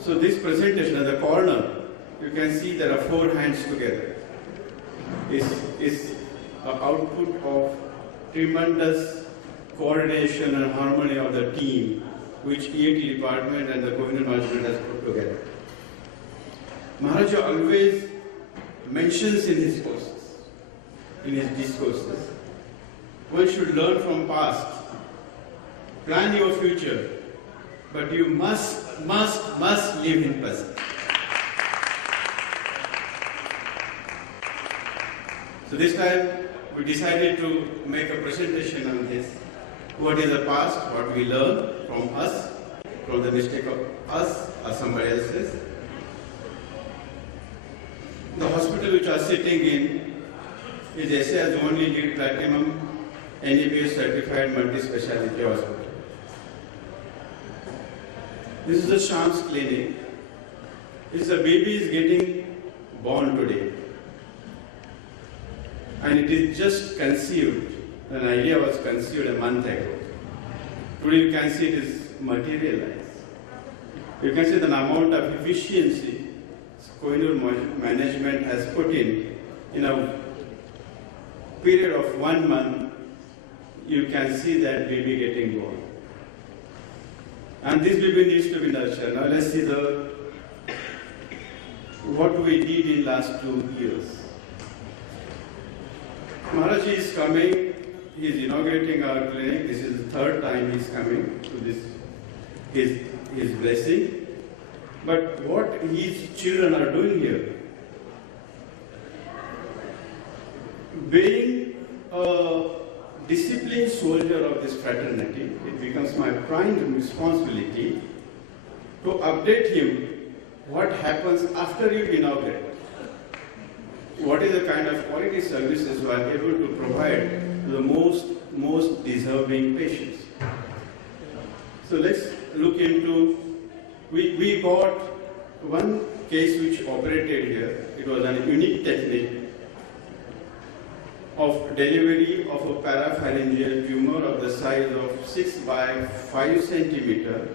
So this presentation at the corner, you can see there are 4 hands together. Is an output of tremendous coordination and harmony of the team which EAT department and the Kohinoor management has put together. Maharaja always mentions in his courses, in his discourses, one should learn from past, plan your future, but you must live in present. So this time we decided to make a presentation on this. What is the past, what we learn from us, from the mistake of us or somebody else's. The hospital which I was sitting in is SA's only LEED Platinum NABH certified multi-speciality hospital. This is the Shams clinic. This baby is getting born today. And it is just conceived. An idea was conceived a month ago. Today you can see it is materialized. You can see the amount of efficiency Kohinoor management has put in a period of 1 month. You can see that baby getting born. And this baby needs to be nurtured. Now let's see what we did in last 2 years. Maharaj is coming, he is inaugurating our clinic. This is the 3rd time he is coming to this, his blessing. But what his children are doing here, being a disciplined soldier of this fraternity, it becomes my prime responsibility to update him what happens after you inaugurate. What is the kind of quality services we are able to provide to the most deserving patients. So let's look into, we got one case which operated here. It was a unique technique of delivery of a parapharyngeal tumor of the size of 6 by 5 centimeter,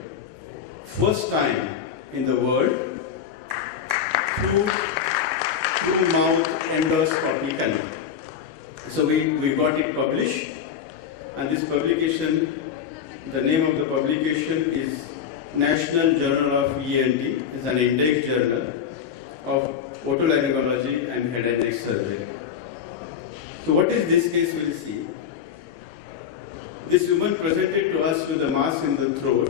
first time in the world, through mouth endoscopically. So we got it published, and this publication, the name of the publication is National Journal of ENT. It's an index journal of otolaryngology and head and neck surgery. So what is this case we'll see? This woman presented to us with a mass in the throat,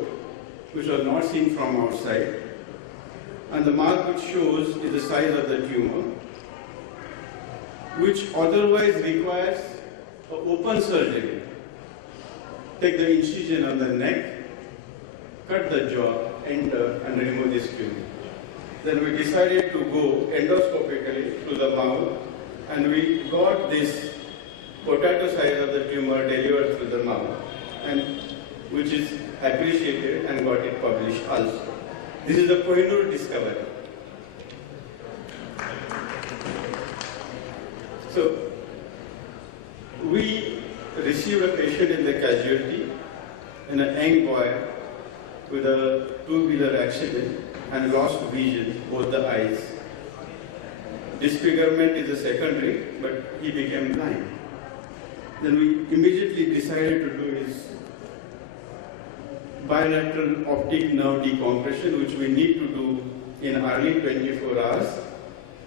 which was not seen from outside. And the mark which shows is the size of the tumor, which otherwise requires open surgery. Take the incision on the neck, cut the jaw, enter, and remove this tumor. Then we decided to go endoscopically to the mouth, and we got this potato size of the tumor delivered through the mouth, and which is appreciated and got it published also. This is the Kohinoor discovery. So, we received a patient in the casualty, and a young boy with a two-wheeler accident and lost vision, both the eyes. Disfigurement is a secondary, but he became blind. Then we immediately decided to do his bilateral optic nerve decompression, which we need to do in early 24 hours,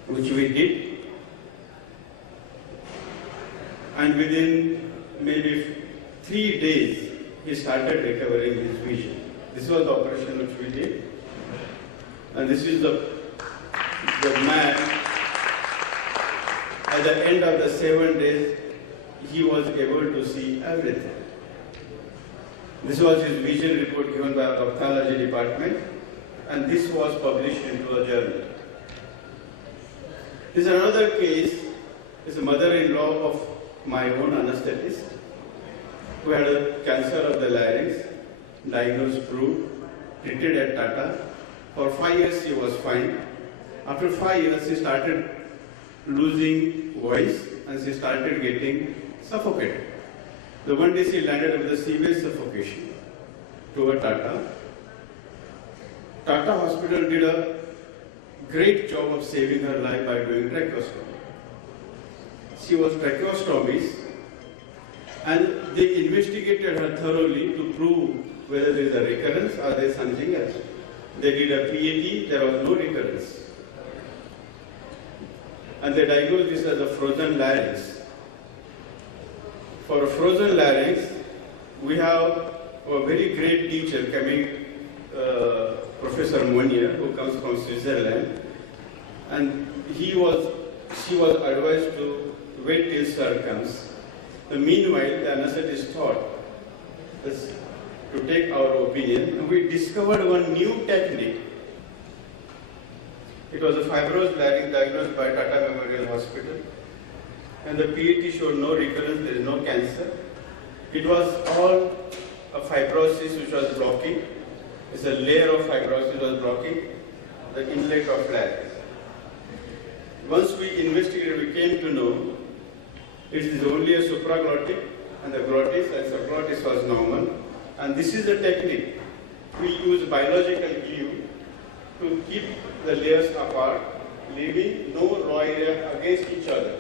which we did. And within maybe 3 days, he started recovering his vision. This was the operation which we did. And this is the man. At the end of the 7 days, he was able to see everything. This was his vision report given by the ophthalmology department, and this was published into a journal. This is another case. It's a mother-in-law of my own anesthetist who had a cancer of the larynx, diagnosed, proved, treated at Tata. For 5 years he was fine. After 5 years he started losing voice and she started getting suffocated. The one day she landed with a severe suffocation to a Tata. Tata Hospital did a great job of saving her life by doing tracheostomy. She was tracheostomist, and they investigated her thoroughly to prove whether there is a recurrence or there is something else. They did a PAT, there was no recurrence. And they diagnosed this as a frozen larynx. For a frozen larynx, we have a very great teacher coming, Professor Monier, who comes from Switzerland, and she was advised to wait till sir comes. Meanwhile, the anesthetist thought to take our opinion, and we discovered one new technique. It was a fibrous larynx diagnosed by Tata Memorial Hospital, and the PAT showed no recurrence, there is no cancer. It was all a fibrosis which was blocking. It's a layer of fibrosis was blocking the inlet of larynx. Once we investigated, we came to know it is only a supraglottic, and the glottis and subglottis was normal. And this is the technique. We use biological glue to keep the layers apart, leaving no raw area against each other.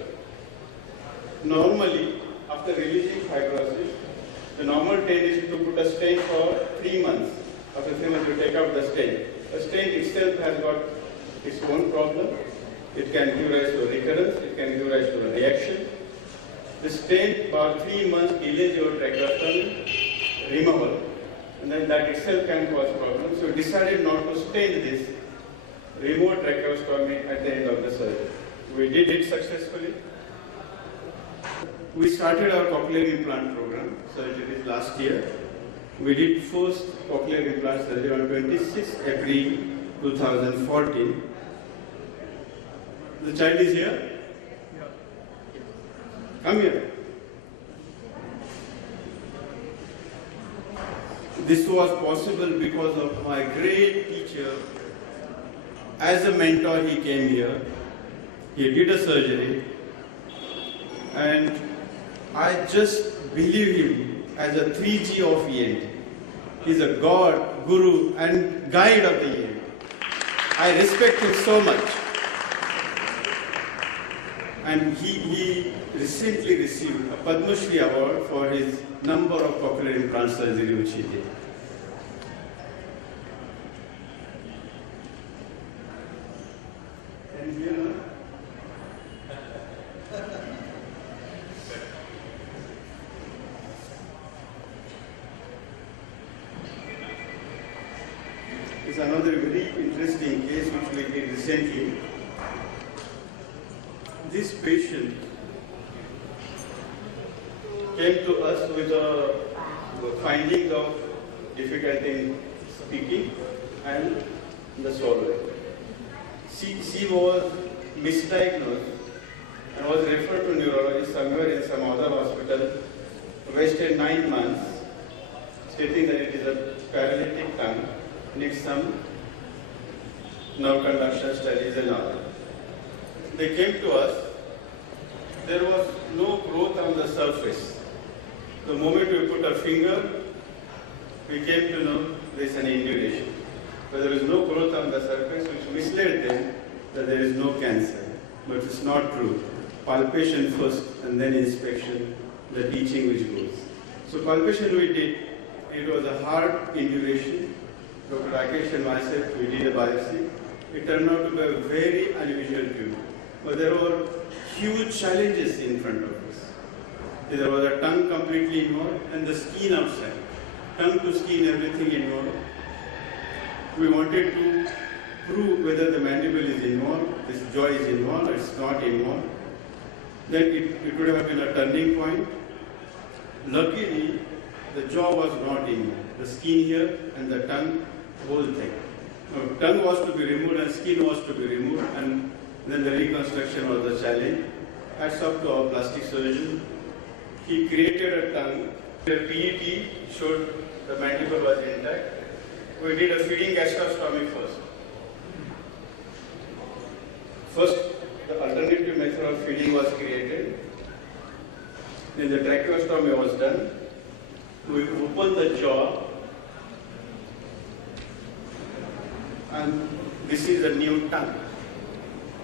Normally, after releasing fibrosis, the normal trend is to put a stent for 3 months. After 3 months, you take out the stent. The stent itself has got its own problem. It can give rise to a recurrence, it can give rise to a reaction. The stent for 3 months delays your tracheostomy removal, and then that itself can cause problems. So we decided not to stent this, remove tracheostomy at the end of the surgery. We did it successfully. We started our cochlear implant program, surgery last year. We did first cochlear implant surgery on 26 April 2014. The child is here? Come here. This was possible because of my great teacher. As a mentor, he came here. He did a surgery. And I just believe him as a 3G of ENT. He's a God, Guru, and guide of the ENT. I respect him so much. And he recently received a Padma Shri award for his number of cochlear implant surgery which he did. And here, is another very interesting case which we did recently. This patient came to us with a findings of difficulty in speaking and the swallowing. She was misdiagnosed and was referred to neurologist somewhere in some other hospital, wasted 9 months, stating that it is a paralytic tongue, needs some nerve conduction studies and all. They came to us, there was no growth on the surface. The moment we put our finger, we came to know there is an indulation. But there is no growth on the surface, which misled them that there is no cancer. But it's not true. Palpation first and then inspection, the teaching which goes. So palpation we did, it was a hard indulation. Dr. Rakesh and myself, we did a biopsy. It turned out to be a very unusual tumor. But there were huge challenges in front of us. There was a tongue completely involved and the skin outside. Tongue to skin, everything involved. We wanted to prove whether the mandible is involved, this jaw is involved, or it's not involved. Then it would have been a turning point. Luckily, the jaw was not involved. The skin here and the tongue, whole thing. Now, tongue was to be removed and skin was to be removed, and then the reconstruction was the challenge. Hats off to our plastic surgeon. He created a tongue. The PET showed the mandible was intact. We did a feeding gastrostomy first. First, the alternative method of feeding was created. Then the tracheostomy was done. We opened the jaw. and this is a new tongue.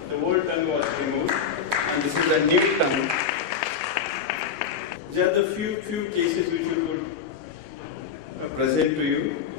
The old tongue was removed, and this is a new tongue. There are the few cases which we could present to you.